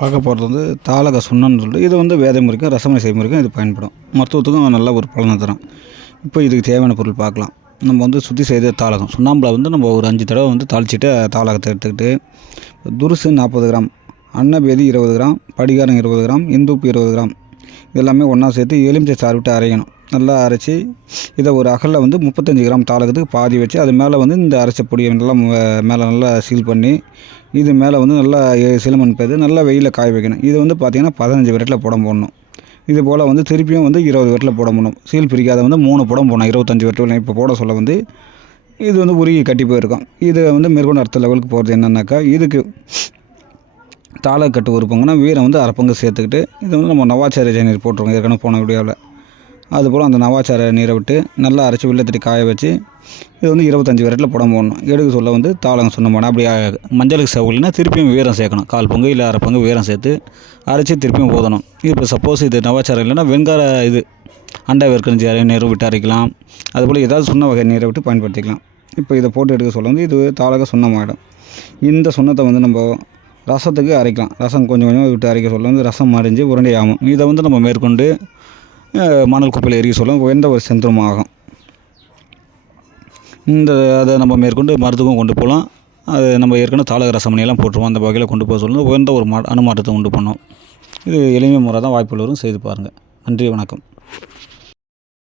பார்க்க போகிறது வந்து தாளக சுண்ணம்னு சொல்லிட்டு இது வந்து வேதை முறைக்கும் ரசமணி செய்முறைக்கும் இது பயன்படும். மருத்துவத்துக்கும் நல்ல ஒரு பலனை தரும். இப்போ இதுக்கு தேவையான பொருள் பார்க்கலாம். நம்ம வந்து சுத்தி செய்த தாளகம் சுண்ணாம்பில் வந்து நம்ம ஒரு 5 தடவை வந்து தாளிச்சிட்டு தாளகத்தை எடுத்துக்கிட்டு துருசு 40 கிராம், அன்னபேதி 20 கிராம், படிகாரம் 20 கிராம், இந்துப்பு 20 கிராம் இதெல்லாமே ஒன்றா சேர்த்து எலுமிச்சை சாறு விட்டு அரைக்கணும். நல்லா அரைச்சி இதை ஒரு அகலில் வந்து 35 கிராம் தாளகத்துக்கு பாதி வச்சு அது மேலே வந்து இந்த அரைச்ச பொடியை நல்லா மேலே நல்லா சீல் பண்ணி இது மேலே வந்து நல்லா சிலமன் பேர் நல்லா வெயிலில் காய வைக்கணும். இது வந்து பார்த்திங்கன்னா 15 விரட்டில் புடம் போடணும். இது போல் வந்து திருப்பியும் வந்து 20 விரட்டில் புடம் போடணும். சீல் பிரிக்காத வந்து 3 புடம் போடணும். 25 விரட்டில் இப்போ போட சொல்ல வந்து இது வந்து உருகி கட்டி போயிருக்கும். இது வந்து மேற்கொண்டு அடுத்த லெவலுக்கு போகிறது என்னன்னாக்கா இதுக்கு தாளக்கட்டு ஒரு பங்குனா வீரம் வந்து அரை பங்கு சேர்த்துக்கிட்டு இது வந்து நம்ம நவாச்சார நீர் போட்டுருவோம் ஏற்கனவே போன வீடியோவில். அதுபோல் அந்த நவாச்சார நீரை விட்டு நல்லா அரைச்சி வெள்ளத்தட்டி காய வச்சு இது வந்து 25 விரட்டில் புடம் போடணும். எடுக்க சொல்ல வந்து தாளகம் சொன்னோம்னா அப்படி மஞ்சளுக்கு செவலினா திருப்பியும் வீரம் சேர்க்கணும். 1/4 பங்கு இல்லை அரை பங்கு வீரம் சேர்த்து அரைச்சி திருப்பியும் ஊதணும். இப்போ சப்போஸ் இது நவாச்சாரம் இல்லைன்னா வெங்கார இது அண்டா வேர்க்கஞ்சி நீரை விட்டு அரைக்கலாம். அதுபோல் ஏதாவது சுண்ண வகை நீரை விட்டு பயன்படுத்திக்கலாம். இப்போ இதை போட்டு எடுக்க சொல்ல வந்து இது தாளக சுண்ணமாயிடும். இந்த சுண்ணத்தை வந்து நம்ம ரசத்துக்கு அரைக்கலாம். ரசம் கொஞ்சம் கொஞ்சம் விட்டு அரைக்க சொல்ல வந்து ரசம் மறைஞ்சு உருண்டை ஆகும். இதை வந்து நம்ம மேற்கொண்டு மணல் குப்பையில் எரிக்க சொல்ல எந்த ஒரு சென்றும் ஆகும். அதை நம்ம மேற்கொண்டு மருத்துவம் கொண்டு போகலாம். அது நம்ம ஏற்கனவே தாளக ரசமணியெல்லாம் போட்டுருவோம். அந்த வகையில் கொண்டு போக சொல்லுங்கள். உயர்ந்த ஒரு அனுமாற்றத்தை உண்டு பண்ணோம். இது எளிமை முறை தான். வாய்ப்புள்ளவரும் செய்து பாருங்கள். நன்றி, வணக்கம்.